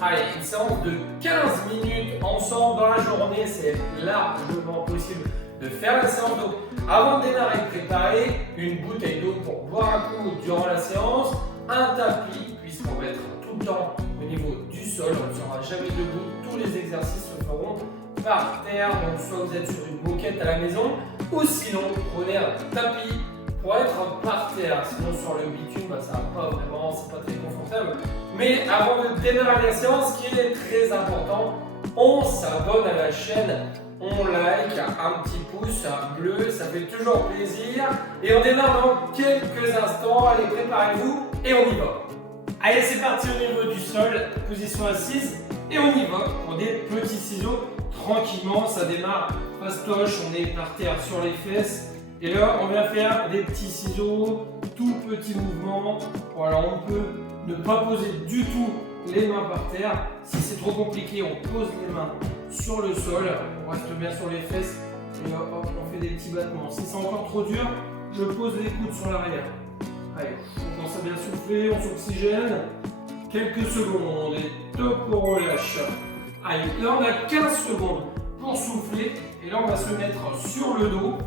Allez, une séance de 15 minutes ensemble dans la journée, c'est largement possible de faire la séance. Donc, avant de démarrer, préparez une bouteille d'eau pour boire un coup durant la séance, un tapis, puisqu'on va être tout le temps au niveau du sol, on ne sera jamais debout, tous les exercices se feront par terre, donc soit vous êtes sur une moquette à la maison, ou sinon prenez un tapis pour être par terre, sinon sur le bitume, ça va pas vraiment, c'est pas très confortable. Mais avant de démarrer la séance, ce qui est très important, on s'abonne à la chaîne, on like, un petit pouce bleu, ça fait toujours plaisir. Et on démarre dans quelques instants, allez préparez-vous et on y va. Allez c'est parti au niveau du sol, position assise et on y va pour des petits ciseaux, tranquillement, ça démarre fastoche, on est par terre sur les fesses. Et là, on va faire des petits ciseaux, tout petits mouvements. Voilà, on peut ne pas poser du tout les mains par terre. Si c'est trop compliqué, on pose les mains sur le sol. On reste bien sur les fesses. Et hop, on fait des petits battements. Si c'est encore trop dur, je pose les coudes sur l'arrière. Allez, on commence à bien souffler, on s'oxygène. Quelques secondes, et top, on relâche. Allez, là on a 15 secondes pour souffler. Et là, on va se mettre sur le dos.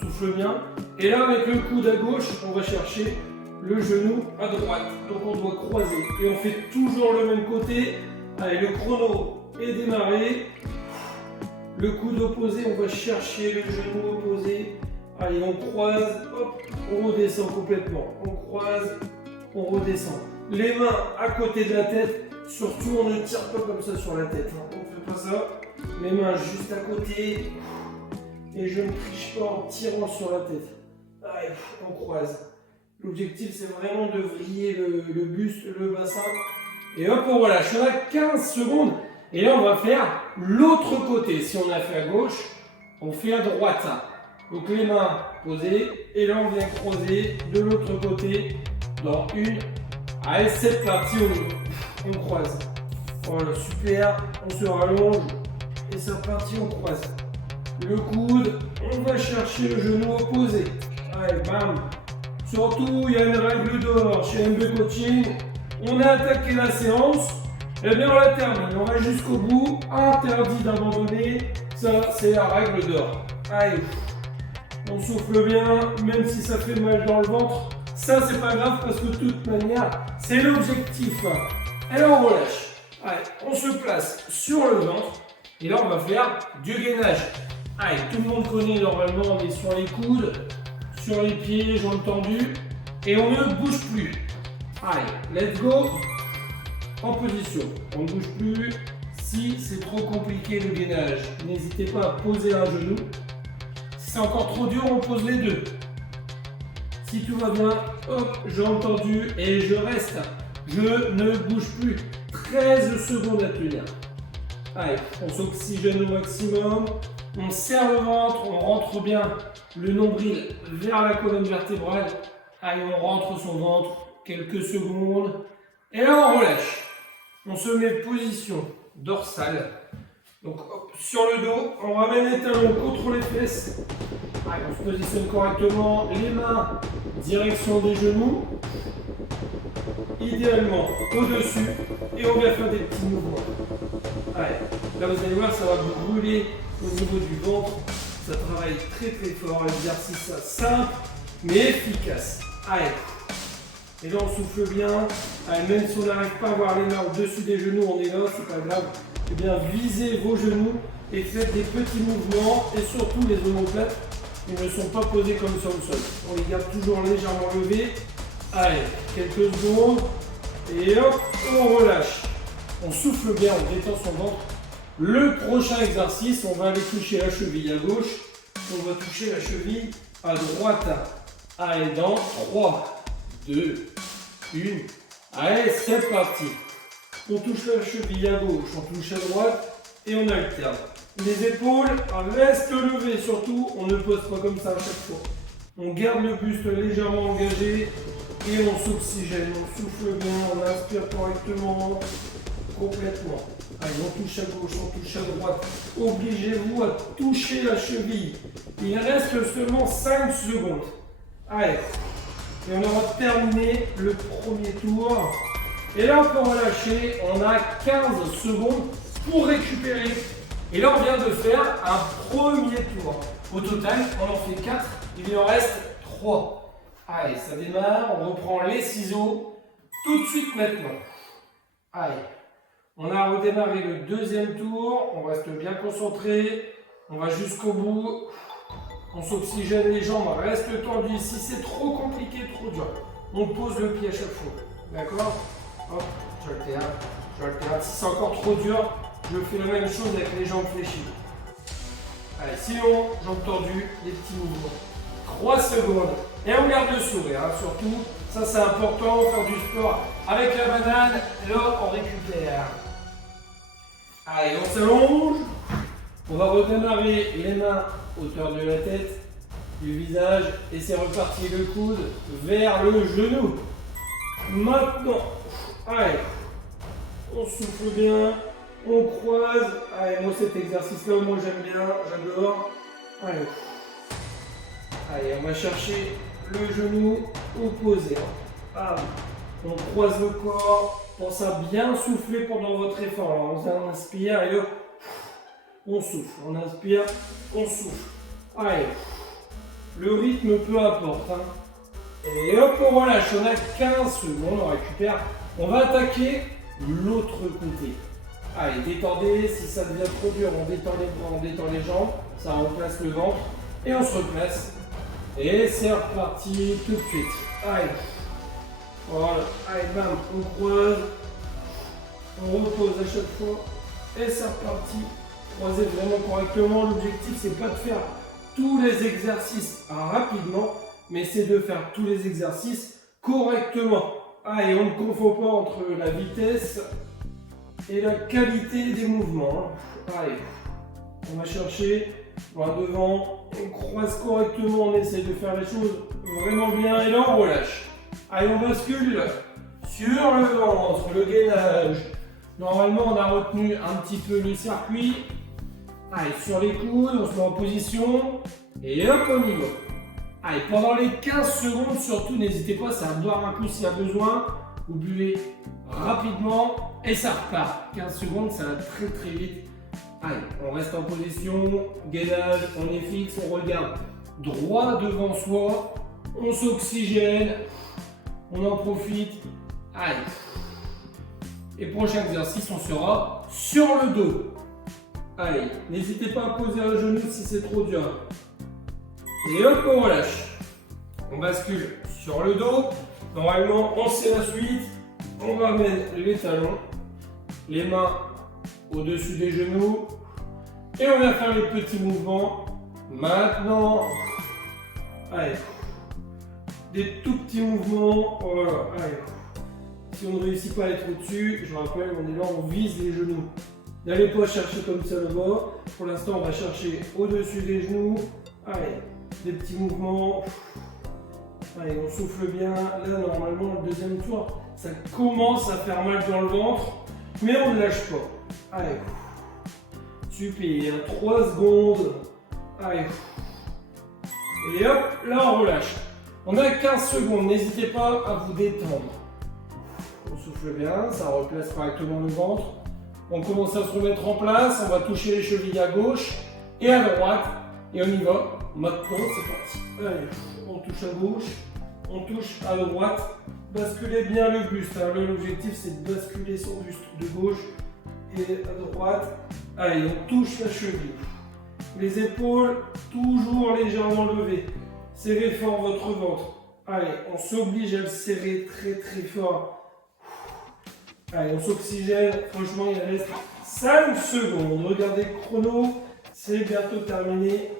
Souffle bien. Et là, avec le coude à gauche, on va chercher le genou à droite. Donc, on doit croiser. Et on fait toujours le même côté. Allez, le chrono est démarré. Le coude opposé, on va chercher le genou opposé. Allez, on croise. Hop, on redescend complètement. On croise, on redescend. Les mains à côté de la tête. Surtout, on ne tire pas comme ça sur la tête. On ne fait pas ça. Les mains juste à côté. Et je ne triche pas en tirant sur la tête. Allez, on croise. L'objectif, c'est vraiment de vriller le buste, le bassin. Et hop, on relâche. On a 15 secondes. Et là, on va faire l'autre côté. Si on a fait à gauche, on fait à droite. Donc les mains posées. Et là, on vient croiser de l'autre côté dans une. Allez, c'est parti. On croise. Voilà, super. On se rallonge. Et c'est parti, on croise. Le coude, on va chercher le genou opposé. Allez, bam. Surtout, il y a une règle d'or chez MB Coaching. On a attaqué la séance, et bien on la termine. On va jusqu'au bout. Interdit d'abandonner. Ça, c'est la règle d'or. Allez, on souffle bien, même si ça fait mal dans le ventre. Ça, c'est pas grave parce que de toute manière, c'est l'objectif. Et là, on relâche. Allez, on se place sur le ventre. Et là, on va faire du gainage. Allez, tout le monde connaît normalement, on est sur les coudes, sur les pieds, jambes tendues, et on ne bouge plus. Allez, let's go. En position, on ne bouge plus. Si c'est trop compliqué le gainage, n'hésitez pas à poser un genou. Si c'est encore trop dur, on pose les deux. Si tout va bien, hop, jambes tendues, et je reste. Je ne bouge plus. 13 secondes à tenir. Allez, on s'oxygène au maximum. On serre le ventre, on rentre bien le nombril vers la colonne vertébrale. Allez, on rentre son ventre, quelques secondes. Et là, on relâche. On se met position dorsale. Donc, hop, sur le dos, on ramène les talons contre les fesses. Allez, on se positionne correctement. Les mains, direction des genoux. Idéalement au-dessus. Et on vient faire des petits mouvements. Allez, là, vous allez voir, ça va vous brûler au niveau du ventre. Ça travaille très très fort. L'exercice simple mais efficace. Allez. Et là on souffle bien. Allez, même si on n'arrive pas à avoir les mains au-dessus des genoux, on est là, c'est pas grave. Eh bien, visez vos genoux et faites des petits mouvements. Et surtout les omoplates, ils ne sont pas posés comme sur le sol. On les garde toujours légèrement levés. Allez, quelques secondes. Et hop, on relâche. On souffle bien, on détend son ventre. Le prochain exercice, on va aller toucher la cheville à gauche. On va toucher la cheville à droite. Allez, dans 3, 2, 1. Allez, c'est parti. On touche la cheville à gauche, on touche à droite et on alterne. Les épaules restent levées, surtout, on ne pose pas comme ça à chaque fois. On garde le buste légèrement engagé et on s'oxygène. On souffle bien, on inspire correctement, complètement. Allez, on touche à gauche, on touche à droite. Obligez-vous à toucher la cheville. Il reste seulement 5 secondes. Allez. Et on aura terminé le premier tour. Et là, pour relâcher, on a 15 secondes pour récupérer. Et là, on vient de faire un premier tour. Au total, on en fait 4, il en reste 3. Allez, ça démarre, on reprend les ciseaux tout de suite maintenant. Allez, on a redémarré le deuxième tour, on reste bien concentré, on va jusqu'au bout, on s'oxygène les jambes, reste tendu. Si c'est trop compliqué, trop dur, on pose le pied à chaque fois. D'accord? Hop, j'alterne. Si c'est encore trop dur, je fais la même chose avec les jambes fléchies. Allez, sinon, jambes tendues, les petits mouvements. 3 secondes. Et on garde le sourire, hein, surtout. Ça, c'est important, faire du sport avec la banane. Là, on récupère. Allez, on s'allonge. On va redémarrer les mains hauteur de la tête, du visage. Et c'est reparti, le coude vers le genou. Maintenant, allez, on souffle bien, on croise. Allez, moi cet exercice-là, moi j'aime bien, j'adore. Allez. Allez, on va chercher le genou opposé. Ah, on croise le corps, pensez à bien souffler pendant votre effort. Alors, on inspire et là, on souffle. On inspire, on souffle. Allez, le rythme peu importe. Hein. Et hop, on relâche, on a 15 secondes, on récupère. On va attaquer l'autre côté. Allez, détendez, si ça devient trop dur, on détend les bras, on détend les jambes, ça remplace le ventre, et on se replace. Et c'est reparti tout de suite. Allez, voilà, allez, bam, on croise, on repose à chaque fois, et c'est reparti. Croisez vraiment correctement, l'objectif c'est pas de faire tous les exercices rapidement, mais c'est de faire tous les exercices correctement. Allez, on ne confond pas entre la vitesse et la qualité des mouvements. Allez, on va chercher, on va devant, on croise correctement, on essaie de faire les choses vraiment bien et là on relâche. Allez, on bascule sur le ventre, le gainage. Normalement, on a retenu un petit peu le circuit. Allez, sur les coudes, on se met en position et hop, on y va. Allez, pendant les 15 secondes, surtout, n'hésitez pas, c'est à boire un coup s'il y a besoin. Vous buvez rapidement et ça repart. 15 secondes, ça va très très vite. Allez, on reste en position, gainage, on est fixe, on regarde droit devant soi, on s'oxygène, on en profite. Allez. Et prochain exercice, on sera sur le dos. Allez, n'hésitez pas à poser un genou si c'est trop dur. Et hop, on relâche. On bascule sur le dos. Normalement, on sait la suite. On ramène les talons, les mains au-dessus des genoux. Et on va faire les petits mouvements. Maintenant, allez, des tout petits mouvements. Voilà, allez. Si on ne réussit pas à être au-dessus, je rappelle, on est là, on vise les genoux. N'allez pas chercher comme ça le bas. Pour l'instant, on va chercher au-dessus des genoux. Allez, des petits mouvements. Allez, on souffle bien. Là, normalement, le deuxième tour, ça commence à faire mal dans le ventre, mais on ne lâche pas. Allez. Super. 3 secondes. Allez. Et hop, là, on relâche. On a 15 secondes. N'hésitez pas à vous détendre. On souffle bien, ça replace correctement le ventre. On commence à se remettre en place, on va toucher les chevilles à gauche et à droite. Et on y va. Maintenant, c'est parti. Allez, on touche à gauche, on touche à droite. Basculez bien le buste. Hein. L'objectif, c'est de basculer son buste de gauche et à droite. Allez, on touche la cheville. Les épaules, toujours légèrement levées. Serrez fort votre ventre. Allez, on s'oblige à le serrer très très fort. Allez, on s'oxygène. Franchement, il reste 5 secondes. Regardez le chrono. C'est bientôt terminé.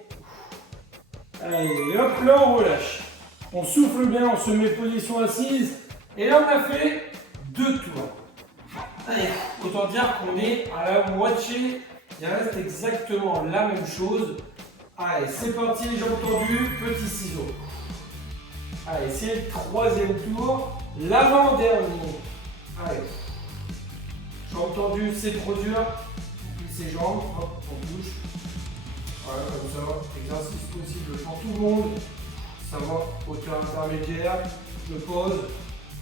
Allez, hop, là, on relâche. On souffle bien, on se met position assise. Et là, on a fait 2 tours. Allez, autant dire qu'on est à la moitié. Il reste exactement la même chose. Allez, c'est parti, les jambes tendues, petits ciseaux. Allez, c'est le 3e tour. L'avant-dernier. Allez. Jambes tendues, c'est trop dur. On plie ses jambes, hop, on bouge. Voilà, comme ça. Exercice possible pour tout le monde. Ça va, hauteur intermédiaire. Je pose.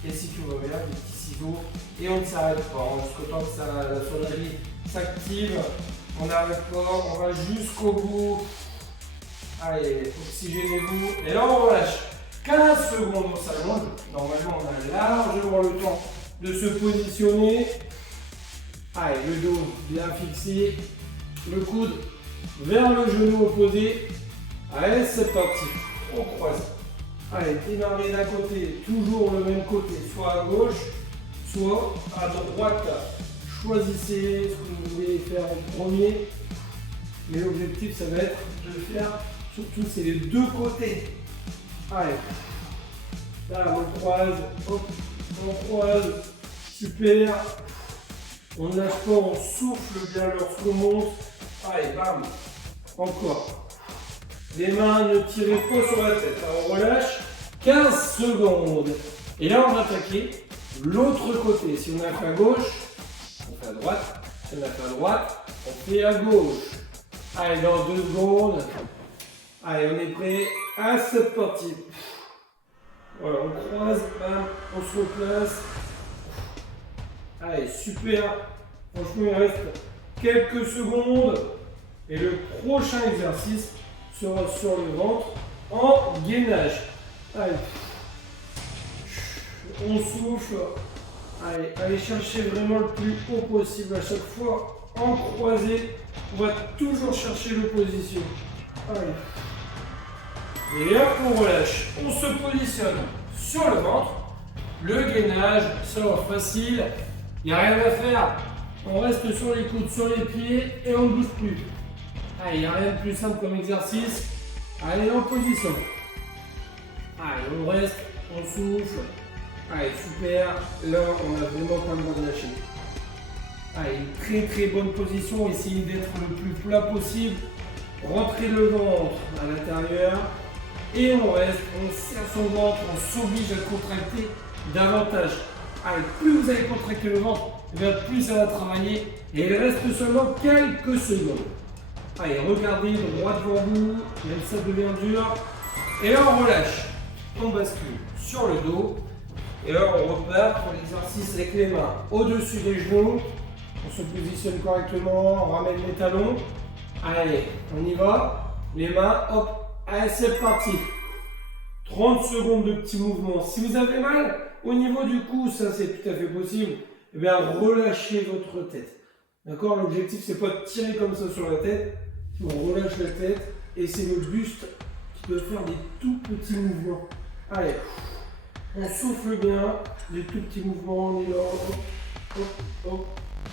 Et si tout va bien, des petits ciseaux. Et on ne s'arrête pas. Jusqu'au temps que la sonnerie s'active. On n'arrête pas. On va jusqu'au bout. Allez, oxygénez-vous. Et là, on relâche. 15 secondes, on s'allonge. Normalement, on a largement le temps de se positionner. Allez, le dos bien fixé. Le coude vers le genou opposé. Allez, c'est parti. On croise. Allez, démarrez d'un côté, toujours le même côté, soit à gauche, soit à droite. Choisissez ce que vous voulez faire en premier. Mais l'objectif, ça va être de faire, surtout, c'est les deux côtés. Allez. Là, on croise. Hop, on croise. Super. On ne lâche pas, on souffle bien lorsqu'on monte. Allez, bam. Encore. Les mains, ne tirez pas sur la tête. Alors, on relâche 15 secondes. Et là, on va attaquer l'autre côté. Si on a fait à gauche, on fait à droite. Si on a fait à droite, on fait à gauche. Allez, dans 2 secondes. Allez, on est prêt. À cette partie. Voilà, on croise, bam, on se replace. Allez, super. Franchement, il reste quelques secondes. Et le prochain exercice sera sur le ventre en gainage. Allez. On souffle. Allez, allez chercher vraiment le plus haut possible à chaque fois. En croisé, on va toujours chercher l'opposition. Allez. Et là, on relâche. On se positionne sur le ventre. Le gainage, ça va facile. Il n'y a rien à faire. On reste sur les coudes, sur les pieds et on ne bouge plus. Allez, il n'y a rien de plus simple comme exercice. Allez, en position. Allez, on reste, on souffle. Allez, super. Là, on n'a vraiment pas le droit de lâcher. Allez, une très bonne position. Essayez d'être le plus plat possible. Rentrez le ventre à l'intérieur. Et on reste, on serre son ventre, on s'oblige à contracter davantage. Allez, plus vous allez contracter le ventre, plus ça va travailler. Et il reste seulement quelques secondes. Allez, regardez droit devant vous, même ça devient dur. Et là, on relâche. On bascule sur le dos. Et là, on repart pour l'exercice avec les mains au-dessus des genoux. On se positionne correctement, on ramène les talons. Allez, on y va. Les mains, hop. Allez, c'est parti. 30 secondes de petits mouvements. Si vous avez mal au niveau du cou, ça c'est tout à fait possible. Eh bien, relâchez votre tête. D'accord? L'objectif, c'est pas de tirer comme ça sur la tête. On relâche la tête et c'est le buste qui peut faire des tout petits mouvements. Allez, on souffle bien, des tout petits mouvements, on est là, hop, hop, hop.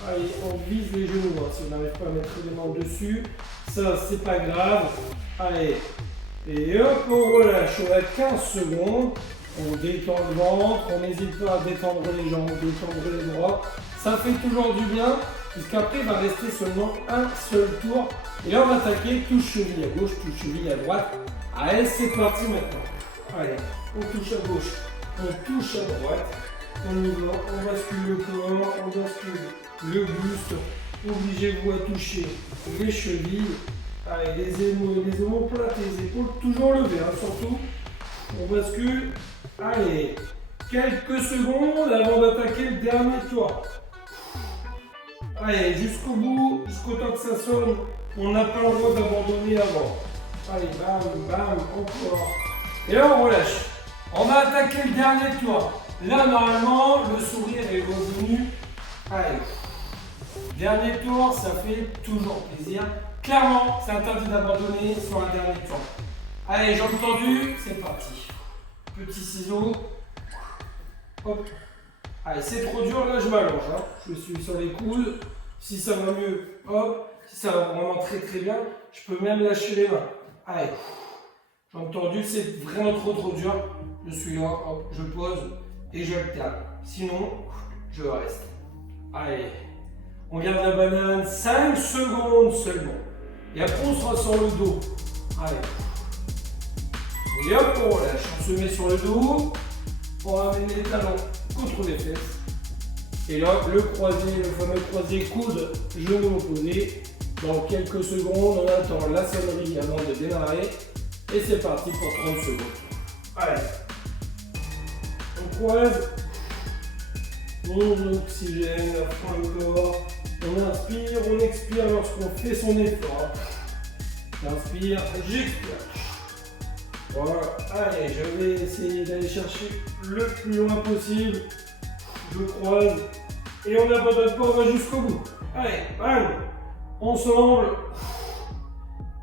Allez, on vise les genoux, hein. Si on n'arrive pas à mettre les mains dessus, ça c'est pas grave. Allez, et hop, on relâche, on a 15 secondes, on détend le ventre, on n'hésite pas à détendre les jambes, détendre les bras. Ça fait toujours du bien, puisqu'après il va rester seulement un seul tour. Et là on va attaquer touche cheville à gauche, touche cheville à droite. Allez, c'est parti maintenant. Allez, on touche à gauche, on touche à droite. On y va, on bascule le corps, on bascule le buste. Obligez-vous à toucher les chevilles. Allez, les omoplates, les épaules toujours levées, hein, surtout. On bascule. Allez, quelques secondes avant d'attaquer le dernier tour. Allez, jusqu'au bout, jusqu'au temps que ça sonne, on n'a pas le droit d'abandonner avant. Allez, bam, bam, encore. Et là, on relâche. On va attaquer le dernier tour. Là, normalement, le sourire est revenu. Allez. Dernier tour, ça fait toujours plaisir. Clairement, c'est interdit d'abandonner sur un dernier tour. Allez, jambes tendues, c'est parti. Petit ciseau. Hop. Allez, c'est trop dur, là je m'allonge. Hein. Je suis sur les coudes. Si ça va mieux, hop. Si ça va vraiment très bien, je peux même lâcher les mains. Allez. Jambes tendues, c'est vraiment trop dur. Je suis là, hop, je pose et je alterne. Sinon, je reste. Allez. On garde la banane 5 secondes seulement. Et après, on sera sur le dos. Allez. Et hop, on relâche. On se met sur le dos. On ramène les talons contre les fesses. Et là, le croisé, le fameux croisé coude, genou opposé. Dans quelques secondes, on attend la sonnerie avant de démarrer. Et c'est parti pour 30 secondes. Allez. On croise. On oxygène à fond le corps. On inspire, on expire lorsqu'on fait son effort. J'inspire, j'expire. Voilà, allez, je vais essayer d'aller chercher le plus loin possible. Je croise et on n'abandonne pas, on va jusqu'au bout. Allez, allez, ensemble.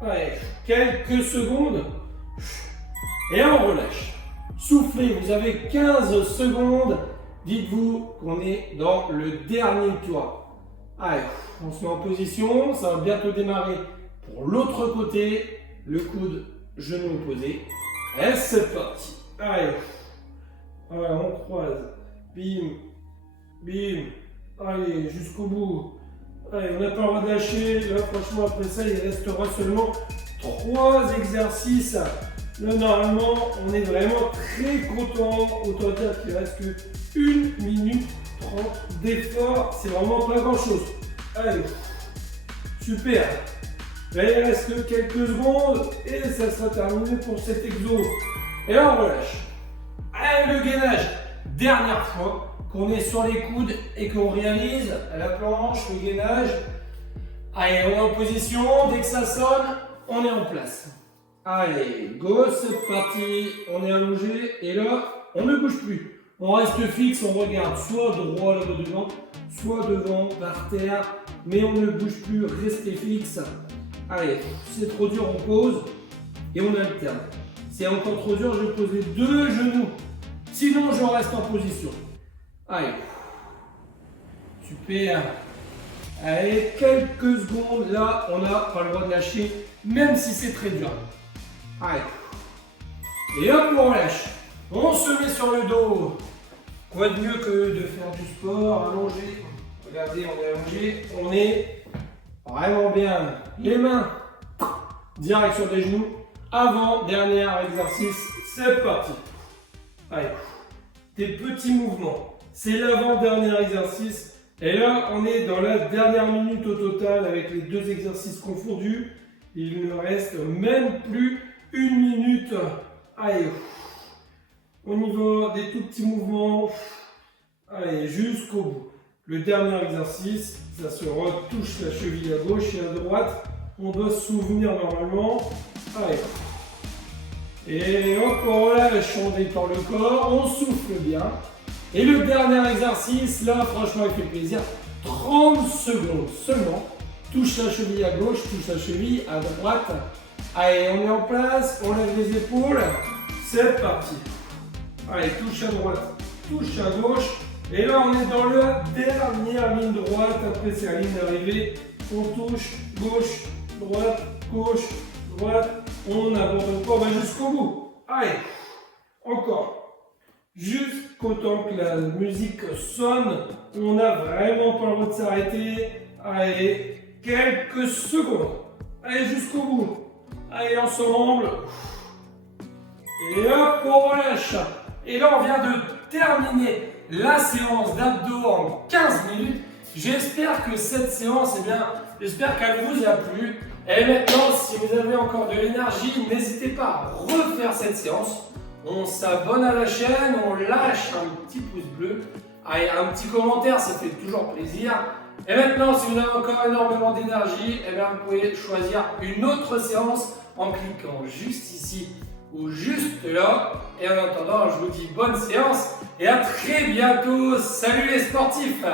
Allez, quelques secondes. Et on relâche. Soufflez, vous avez 15 secondes. Dites-vous qu'on est dans le dernier tour. Allez, on se met en position, ça va bientôt démarrer pour l'autre côté. Le coude, genou opposé. Et c'est parti. Allez, voilà, on croise. Bim, bim. Allez, jusqu'au bout. Allez, on n'a pas le droit de lâcher. Là, franchement, après ça, il restera seulement 3 exercices. Là, normalement, on est vraiment très content. Autant dire qu'il reste que 1 minute 30 d'effort. C'est vraiment pas grand chose. Allez, super. Là, il reste que quelques secondes et ça sera terminé pour cet exo. Et là, on relâche. Allez, le gainage. Dernière fois qu'on est sur les coudes et qu'on réalise la planche, le gainage. Allez, on est en position. Dès que ça sonne, on est en place. Allez, go, c'est parti. On est allongé et là, on ne bouge plus. On reste fixe, on regarde soit droit là-bas devant, soit devant, par terre. Mais on ne bouge plus, restez fixe. Allez, c'est trop dur, on pose et on alterne. C'est encore trop dur, je pose les 2 genoux. Sinon, je reste en position. Allez. Super. Allez, quelques secondes. Là, on n'a pas le droit de lâcher, même si c'est très dur. Allez. Et hop, on relâche. On se met sur le dos. Quoi de mieux que de faire du sport allongé? Regardez, on est allongé. On est vraiment bien. Les mains direct sur les genoux. Avant, dernier exercice. C'est parti. Allez. Des petits mouvements. C'est l'avant-dernier exercice. Et là, on est dans la dernière minute au total avec les 2 exercices confondus. Il ne reste même plus 1 minute. Allez, on y va, des tout petits mouvements. Allez, jusqu'au bout. Le dernier exercice, ça se retouche la cheville à gauche et à droite. On doit se souvenir normalement. Allez. Et hop, on relâche, on détend le corps, on souffle bien. Et le dernier exercice, là, franchement, il fait plaisir. 30 secondes seulement. Touche la cheville à gauche, touche la cheville à droite. Allez, on est en place, on lève les épaules. C'est parti. Allez, touche à droite, touche à gauche. Et là, on est dans la dernière ligne droite. Après, c'est la ligne d'arrivée. On touche, gauche, droite, gauche, droite. On n'abandonne pas, on va jusqu'au bout. Allez, encore. Jusqu'au temps que la musique sonne, on n'a vraiment pas le droit de s'arrêter. Allez, quelques secondes. Allez, jusqu'au bout. Allez, ensemble. Et hop, on relâche. Et là, on vient de terminer la séance d'abdos en 15 minutes. J'espère que cette séance, j'espère qu'elle vous a plu. Et maintenant, si vous avez encore de l'énergie, n'hésitez pas à refaire cette séance. On s'abonne à la chaîne, on lâche un petit pouce bleu. Allez, un petit commentaire, ça fait toujours plaisir. Et maintenant, si vous avez encore énormément d'énergie, vous pouvez choisir une autre séance en cliquant juste ici ou juste là. Et en attendant, je vous dis bonne séance et à très bientôt. Salut les sportifs!